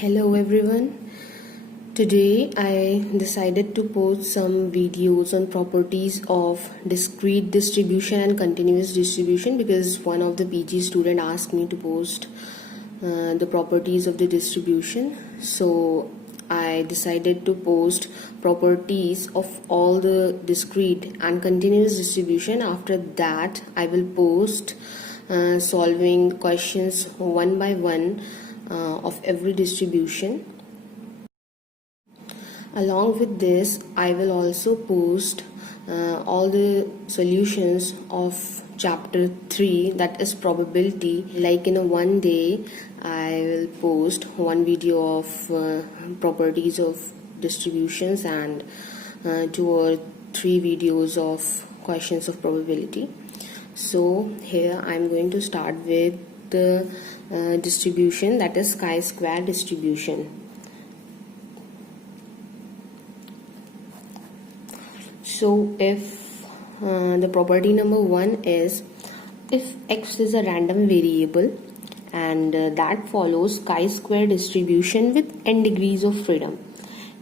Hello everyone. Today I decided to post some videos on properties of discrete distribution and continuous distribution because one of the PG student asked me to post the properties of the distribution. So I decided to post properties of all the discrete and continuous distribution. After that I will post solving questions one by one of every distribution. Along with this, I will also post all the solutions of chapter 3, that is probability. Like in a one day, I will post one video of properties of distributions and 2 or 3 videos of questions of probability. So here I am going to start with the distribution, that is chi-square distribution. So if the property number 1 is if x is a random variable and that follows chi-square distribution with n degrees of freedom.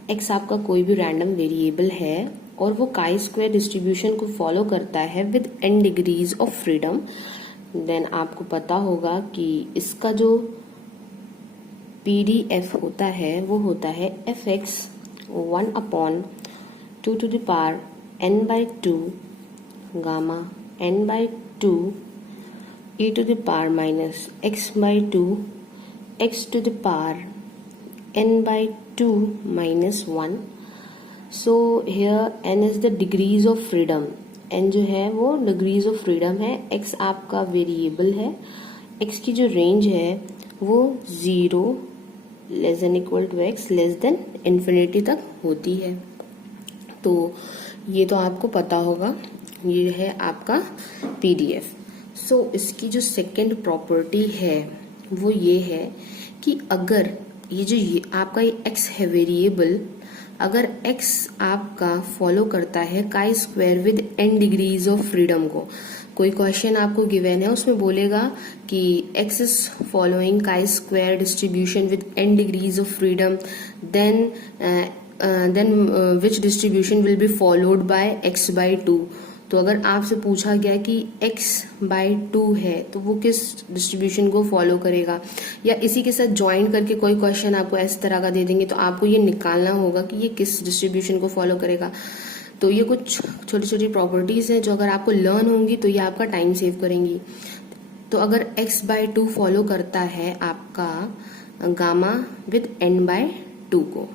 x आपका कोई भी random variable है और वो chi-square distribution को follow करता है with n degrees of freedom, then आपको पता होगा कि इसका जो PDF होता है वो होता है fx 1/2 to the power n by 2 gamma n by 2 e to the power minus x by 2 x to the power n by 2 minus 1. So here n is the degrees of freedom. n जो है वो degrees of freedom है. x आपका variable है. x की जो range है वो 0 less than equal to x less than infinity तक होती है. तो ये तो आपको पता होगा. ये है आपका PDF. सो इसकी जो सेकंड प्रॉपर्टी है वो ये है कि अगर ये आपका ये x है वेरिएबल, अगर x आपका फॉलो करता है chi square with n degrees of freedom को, कोई क्वेश्चन आपको गिवन है उसमें बोलेगा कि x is following chi square distribution with n degrees of freedom, then which distribution will be followed by x by 2. तो अगर आपसे पूछा गया कि x by 2 है तो वो किस डिस्ट्रीब्यूशन को फॉलो करेगा, या इसी के साथ ज्वाइन करके कोई क्वेश्चन आपको इस तरह का दे देंगे तो आपको ये निकालना होगा कि ये किस डिस्ट्रीब्यूशन को फॉलो करेगा. तो ये कुछ छोटी छोटी प्रॉपर्टीज हैं जो अगर आपको लर्न होंगी तो ये आपका टाइम सेव करेंगी. तो अगर x by 2 फॉलो करता है आपका गामा विद n by 2 को,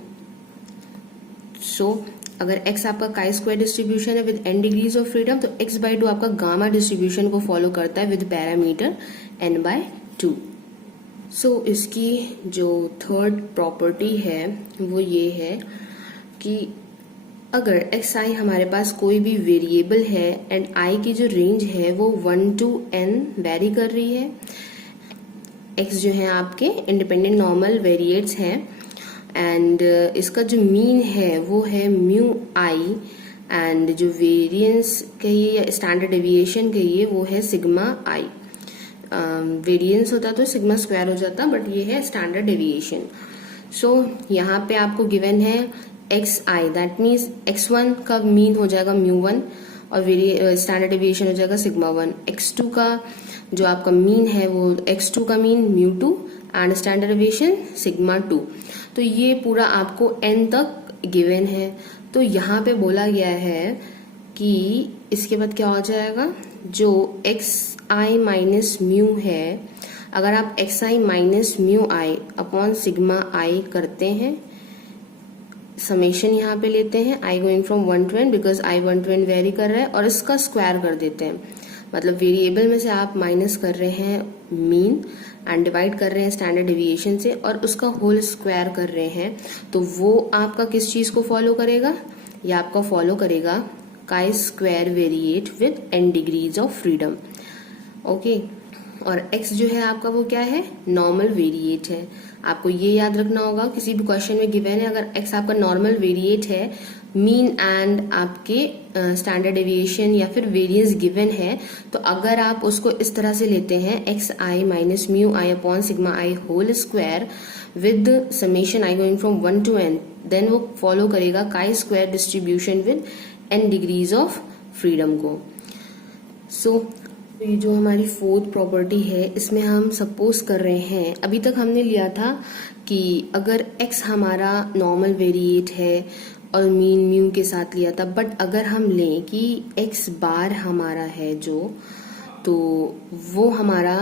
सो अगर x आपका काई स्क्वायर डिस्ट्रीब्यूशन है with n degrees of freedom तो x by 2 आपका गामा डिस्ट्रीब्यूशन को फॉलो करता है विद पैरामीटर n by 2. सो इसकी जो थर्ड प्रॉपर्टी है वो ये है कि अगर xi हमारे पास कोई भी वेरिएबल है एंड i की जो रेंज है वो 1 to n वेरी कर रही है. x जो है आपके इंडिपेंडेंट नॉर्मल वेरिएट्स हैं एंड इसका जो मीन है वो है म्यू आई एंड जो वेरिएंस कहिए या स्टैंडर्ड डेविएशन कहिए वो है सिग्मा आई. वेरिएंस होता तो सिग्मा स्क्वायर हो जाता, बट ये है स्टैंडर्ड डेविएशन. सो यहाँ पे आपको गिवन है x I, that means x1 का मीन हो जाएगा म्यू 1 और स्टैंडर्ड डेविएशन हो जाएगा सिग्मा 1. x2 का जो आपका मीन है वो x2 का mean mu 2 and standard deviation sigma 2. तो ये पूरा आपको n तक गिवन है. तो यहाँ पे बोला गया है कि इसके बाद क्या हो जाएगा, जो xi माइनस म्यू है, अगर आप xi minus mu i upon sigma आई करते हैं, समेशन यहाँ पे लेते हैं i going from 1 to n because i 1 to n very कर रहा है, और इसका स्क्वायर कर देते हैं. मतलब वेरिएबल में से आप माइनस कर रहे हैं मीन एंड डिवाइड कर रहे हैं स्टैंडर्ड डेविएशन से और उसका होल स्क्वायर कर रहे हैं. तो वो आपका किस चीज को फॉलो करेगा, या आपका फॉलो करेगा chi square variate with n degrees of freedom. Okay, और x जो है आपका वो क्या है, नॉर्मल वेरिएट है. आपको ये याद रखना होगा, किसी भी क्वेश्चन में गिवन है अगर x आपका नॉर्मल वेरिएट है मीन एंड आपके स्टैंडर्ड डेविएशन या फिर वेरिएंस गिवन है, तो अगर आप उसको इस तरह से लेते हैं x i minus mu i upon sigma i whole square with summation i going from 1 to n, देन वो फॉलो करेगा chi square distribution with n degrees of freedom को। सो ये जो हमारी फोर्थ प्रॉपर्टी है, इसमें हम सपोज कर रहे हैं, अभी तक हमने लिया था कि अगर x हमारा नॉर्मल वेरिएट है और मीन म्यू के साथ लिया था, बट अगर हम लें कि x बार हमारा है जो, तो वो हमारा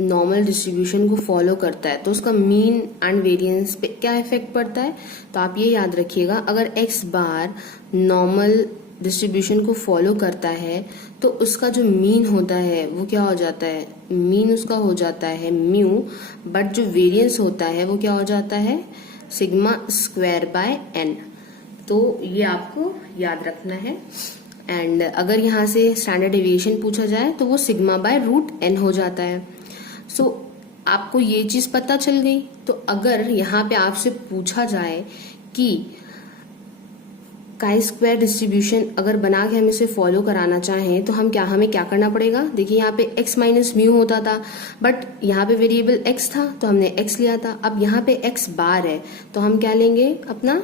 नॉर्मल डिस्ट्रीब्यूशन को फॉलो करता है, तो उसका मीन एंड वेरिएंस पे क्या इफेक्ट पड़ता है। तो आप ये याद रखिएगा, अगर x बार नॉर्मल डिस्ट्रीब्यूशन को फॉलो करता है तो उसका जो मीन होता है वो क्या हो जाता है, मीन उसका हो जाता है म्यू, बट जो वेरिएंस होता है वो क्या हो जाता है सिग्मा स्क्वायर बाय n। तो ये आपको याद रखना है। एंड अगर यहाँ से स्टैंडर्ड डेविएशन पूछा जाए तो वो सिग्मा बाय रूट n हो जाता है। सो आपको ये चीज पता चल गई। तो अगर यहाँ पे आपसे पूछा जाए कि काई स्क्वायर डिस्ट्रीब्यूशन अगर बना के हम इसे फॉलो कराना चाहें तो हमें क्या करना पड़ेगा। देखिए यहाँ पे x माइनस म्यू होता था, बट यहाँ पे वेरिएबल x था तो हमने x लिया था। अब यहाँ पे x बार है तो हम क्या लेंगे, अपना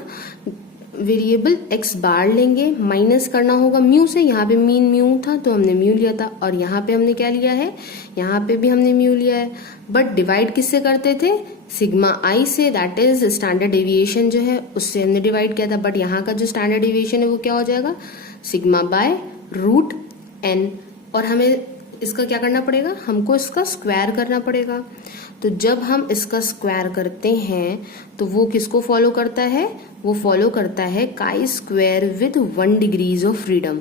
वेरिएबल x बार लेंगे, माइनस करना होगा म्यू से। यहाँ पे मीन म्यू था तो हमने म्यू लिया था, और यहाँ पे हमने क्या लिया है, यहाँ पे भी हमने म्यू लिया है। बट डिवाइड किससे करते थे, सिग्मा आई से, दैट इज स्टैंडर्ड डेविएशन जो है उससे हमने डिवाइड किया था। बट यहाँ का जो स्टैंडर्ड डेविएशन है वो क्या हो जाएगा, सिग्मा बाय रूट n। और हमें इसका क्या करना पड़ेगा, हमको इसका स्क्वायर करना पड़ेगा। तो जब हम इसका स्क्वायर करते हैं तो वो किसको फॉलो करता है, वो फॉलो करता है chi square with 1 degrees of freedom.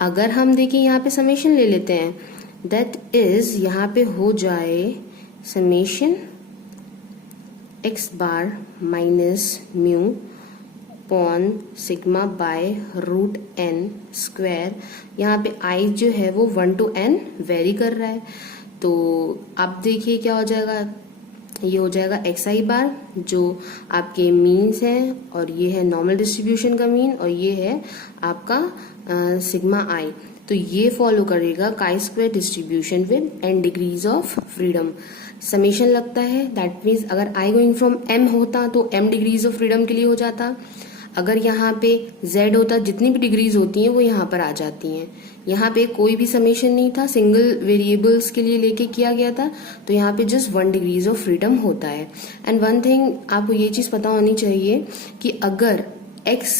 अगर हम देखिए यहाँ पे समेशन ले लेते हैं, दैट इज यहाँ पे हो जाए summation x bar minus mu upon sigma by root n square. यहाँ पे i जो है वो 1 to n वेरी कर रहा है, तो आप देखिए क्या हो जाएगा, ये हो जाएगा एक्स आई बार जो आपके मीन्स हैं, और ये है नॉर्मल डिस्ट्रीब्यूशन का मीन, और ये है आपका सिग्मा आई। तो ये फॉलो करेगा chi square distribution with n degrees of freedom. Summation लगता है, दैट मीन्स अगर आई गोइंग फ्रॉम m होता तो m डिग्रीज ऑफ फ्रीडम के लिए हो जाता। अगर यहाँ पे z होता, जितनी भी डिग्रीज होती हैं वो यहाँ पर आ जाती हैं। यहाँ पे कोई भी समेशन नहीं था, सिंगल वेरिएबल्स के लिए लेके किया गया था, तो यहाँ पे जस्ट 1 डिग्रीज ऑफ फ्रीडम होता है। एंड वन थिंग आपको ये चीज पता होनी चाहिए कि अगर x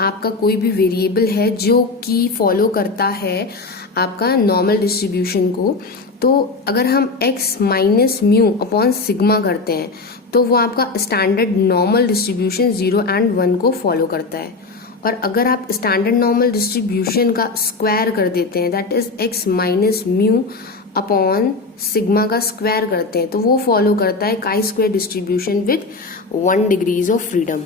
आपका कोई भी वेरिएबल है जो कि फॉलो करता है आपका नॉर्मल डिस्ट्रीब्यूशन को, तो अगर हम x minus mu upon sigma करते हैं तो वो आपका स्टैंडर्ड नॉर्मल डिस्ट्रीब्यूशन 0 and 1 को फॉलो करता है। और अगर आप स्टैंडर्ड नॉर्मल डिस्ट्रीब्यूशन का स्क्वायर कर देते हैं, that is x minus mu upon sigma का स्क्वायर करते हैं, तो वो फॉलो करता है काई square distribution with 1 degrees of freedom.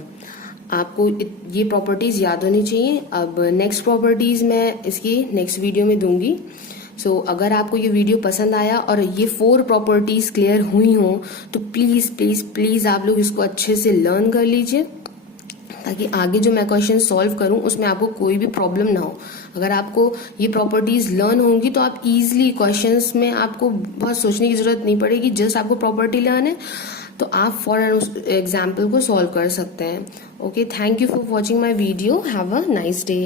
आपको ये प्रॉपर्टीज याद होनी चाहिए। अब नेक्स्ट प्रॉपर्टीज मैं इसकी नेक्स्ट वीडियो में दूंगी। सो अगर आपको ये वीडियो पसंद आया और ये 4 प्रॉपर्टीज क्लियर हुई हो तो प्लीज प्लीज प्लीज आप लोग इसको अच्छे से लर्न कर लीजिए, ताकि आगे जो मैं क्वेश्चन सॉल्व करूं उसमें आपको कोई भी प्रॉब्लम ना हो। अगर आपको ये प्रॉपर्टीज लर्न होंगी तो आप इजीली क्वेश्चंस में आपको बहुत सोचने की जरूरत नहीं पड़ेगी, जस्ट आपको प्रॉपर्टी लर्न है तो आप फॉर एग्जाम्पल को सॉल्व कर सकते हैं। Okay, thank you for watching my video, have a nice day.